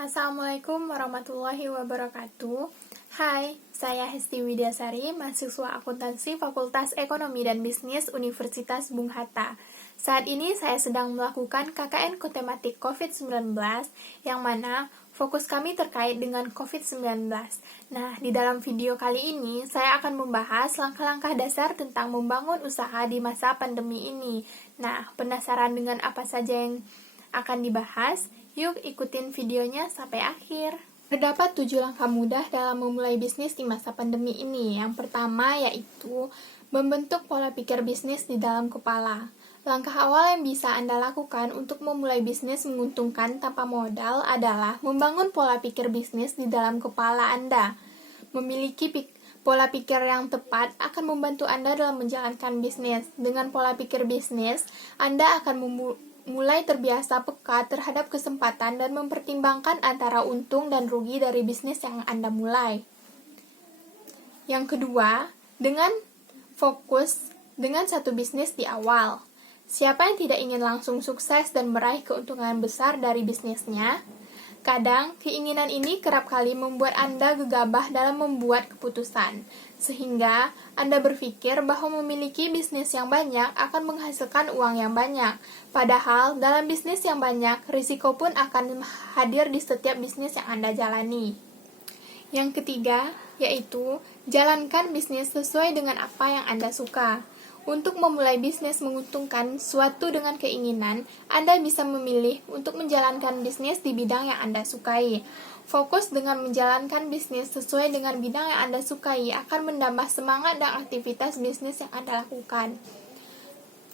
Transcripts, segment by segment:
Assalamualaikum warahmatullahi wabarakatuh. Hai, saya Hesti Widyasari, mahasiswa akuntansi Fakultas Ekonomi dan Bisnis Universitas Bung Hatta. Saat ini saya sedang melakukan KKN Tematik COVID-19, yang mana fokus kami terkait dengan COVID-19. Nah, di dalam video kali ini, saya akan membahas langkah-langkah dasar tentang membangun usaha di masa pandemi ini. Nah, penasaran dengan apa saja yang akan dibahas? Yuk ikutin videonya sampai akhir. Terdapat 7 langkah mudah dalam memulai bisnis di masa pandemi ini. Yang pertama yaitu membentuk pola pikir bisnis di dalam kepala. Langkah awal yang bisa Anda lakukan untuk memulai bisnis menguntungkan tanpa modal adalah membangun pola pikir bisnis di dalam kepala Anda. Memiliki pola pikir yang tepat akan membantu Anda dalam menjalankan bisnis. Dengan pola pikir bisnis, Anda akan mulai terbiasa peka terhadap kesempatan dan mempertimbangkan antara untung dan rugi dari bisnis yang Anda mulai. Yang kedua, dengan fokus dengan satu bisnis di awal. Siapa yang tidak ingin langsung sukses dan meraih keuntungan besar dari bisnisnya? Kadang, keinginan ini kerap kali membuat Anda gegabah dalam membuat keputusan, sehingga Anda berpikir bahwa memiliki bisnis yang banyak akan menghasilkan uang yang banyak. Padahal, dalam bisnis yang banyak, risiko pun akan hadir di setiap bisnis yang Anda jalani. Yang ketiga, yaitu jalankan bisnis sesuai dengan apa yang Anda suka. Untuk memulai bisnis menguntungkan suatu dengan keinginan, Anda bisa memilih untuk menjalankan bisnis di bidang yang Anda sukai. Fokus dengan menjalankan bisnis sesuai dengan bidang yang Anda sukai akan menambah semangat dan aktivitas bisnis yang Anda lakukan.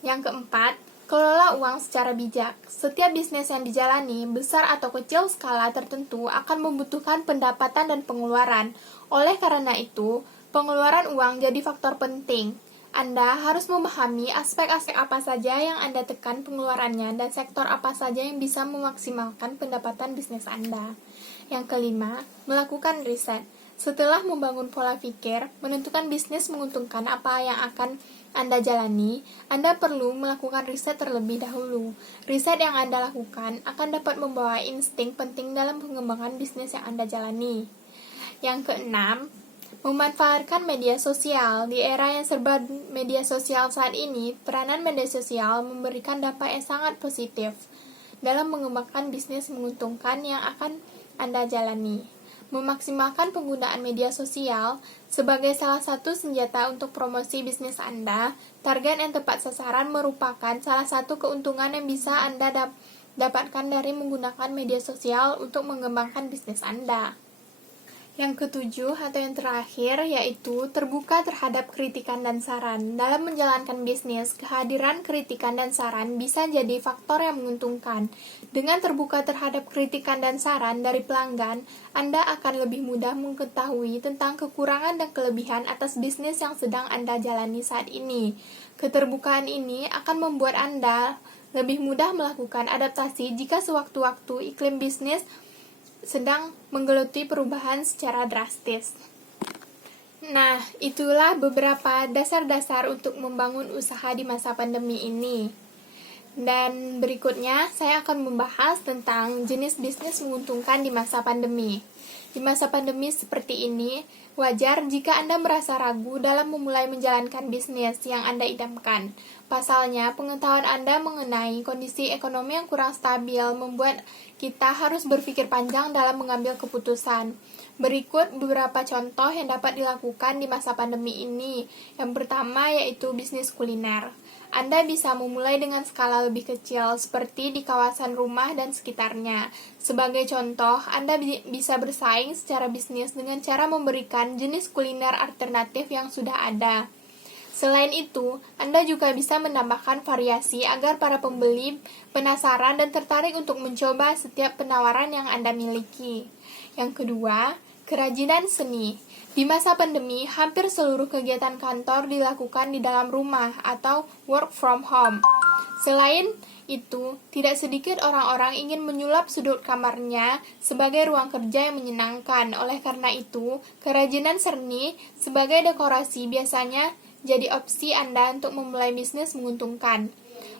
Yang keempat, kelola uang secara bijak. Setiap bisnis yang dijalani, besar atau kecil skala tertentu, akan membutuhkan pendapatan dan pengeluaran. Oleh karena itu, pengeluaran uang jadi faktor penting. Anda harus memahami aspek-aspek apa saja yang Anda tekan pengeluarannya dan sektor apa saja yang bisa memaksimalkan pendapatan bisnis Anda. Yang kelima, melakukan riset. Setelah membangun pola pikir, menentukan bisnis menguntungkan apa yang akan Anda jalani, Anda perlu melakukan riset terlebih dahulu. Riset yang Anda lakukan akan dapat membawa insting penting dalam pengembangan bisnis yang Anda jalani. Yang keenam, memanfaatkan media sosial. Di era yang serba media sosial saat ini, peranan media sosial memberikan dampak yang sangat positif dalam mengembangkan bisnis menguntungkan yang akan Anda jalani. Memaksimalkan penggunaan media sosial sebagai salah satu senjata untuk promosi bisnis Anda, target yang tepat sasaran merupakan salah satu keuntungan yang bisa Anda dapatkan dari menggunakan media sosial untuk mengembangkan bisnis Anda. Yang ketujuh atau yang terakhir yaitu terbuka terhadap kritikan dan saran. Dalam menjalankan bisnis, kehadiran kritikan dan saran bisa jadi faktor yang menguntungkan. Dengan terbuka terhadap kritikan dan saran dari pelanggan, Anda akan lebih mudah mengetahui tentang kekurangan dan kelebihan atas bisnis yang sedang Anda jalani saat ini. Keterbukaan ini akan membuat Anda lebih mudah melakukan adaptasi jika sewaktu-waktu iklim bisnis sedang menggeluti perubahan secara drastis. Nah, itulah beberapa dasar-dasar untuk membangun usaha di masa pandemi ini. Dan berikutnya, saya akan membahas tentang jenis bisnis menguntungkan di masa pandemi. Di masa pandemi seperti ini, wajar jika Anda merasa ragu dalam memulai menjalankan bisnis yang Anda idamkan. Pasalnya, pengetahuan Anda mengenai kondisi ekonomi yang kurang stabil membuat kita harus berpikir panjang dalam mengambil keputusan. Berikut beberapa contoh yang dapat dilakukan di masa pandemi ini. Yang pertama yaitu bisnis kuliner. Anda bisa memulai dengan skala lebih kecil, seperti di kawasan rumah dan sekitarnya. Sebagai contoh, Anda bisa bersaing secara bisnis dengan cara memberikan jenis kuliner alternatif yang sudah ada. Selain itu, Anda juga bisa menambahkan variasi agar para pembeli penasaran dan tertarik untuk mencoba setiap penawaran yang Anda miliki. Yang kedua, kerajinan seni. Di masa pandemi, hampir seluruh kegiatan kantor dilakukan di dalam rumah atau work from home. Selain itu, tidak sedikit orang-orang ingin menyulap sudut kamarnya sebagai ruang kerja yang menyenangkan. Oleh karena itu, kerajinan seni sebagai dekorasi biasanya jadi opsi Anda untuk memulai bisnis menguntungkan.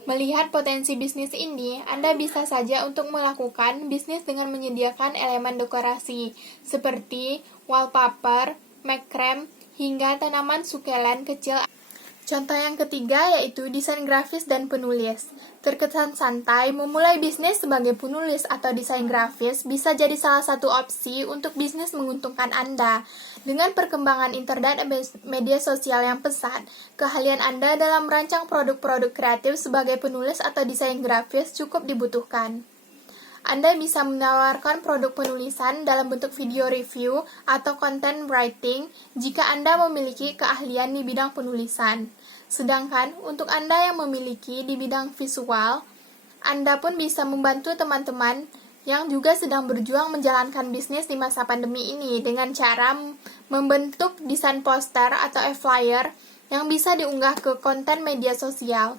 Melihat potensi bisnis ini, Anda bisa saja untuk melakukan bisnis dengan menyediakan elemen dekorasi, seperti wallpaper, macrame, hingga tanaman sukulen kecil. Contoh yang ketiga yaitu desain grafis dan penulis. Terkesan santai, memulai bisnis sebagai penulis atau desain grafis bisa jadi salah satu opsi untuk bisnis menguntungkan Anda. Dengan perkembangan internet dan media sosial yang pesat, keahlian Anda dalam merancang produk-produk kreatif sebagai penulis atau desain grafis cukup dibutuhkan. Anda bisa menawarkan produk penulisan dalam bentuk video review atau content writing jika Anda memiliki keahlian di bidang penulisan. Sedangkan untuk Anda yang memiliki di bidang visual, Anda pun bisa membantu teman-teman yang juga sedang berjuang menjalankan bisnis di masa pandemi ini dengan cara membentuk desain poster atau flyer yang bisa diunggah ke konten media sosial.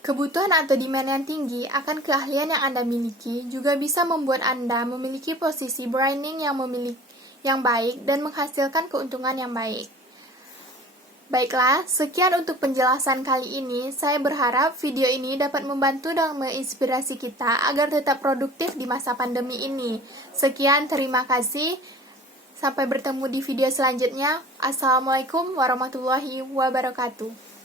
Kebutuhan atau demand yang tinggi akan keahlian yang Anda miliki juga bisa membuat Anda memiliki posisi branding yang baik dan menghasilkan keuntungan yang baik. Baiklah, sekian untuk penjelasan kali ini. Saya berharap video ini dapat membantu dan menginspirasi kita agar tetap produktif di masa pandemi ini. Sekian, terima kasih. Sampai bertemu di video selanjutnya. Assalamualaikum warahmatullahi wabarakatuh.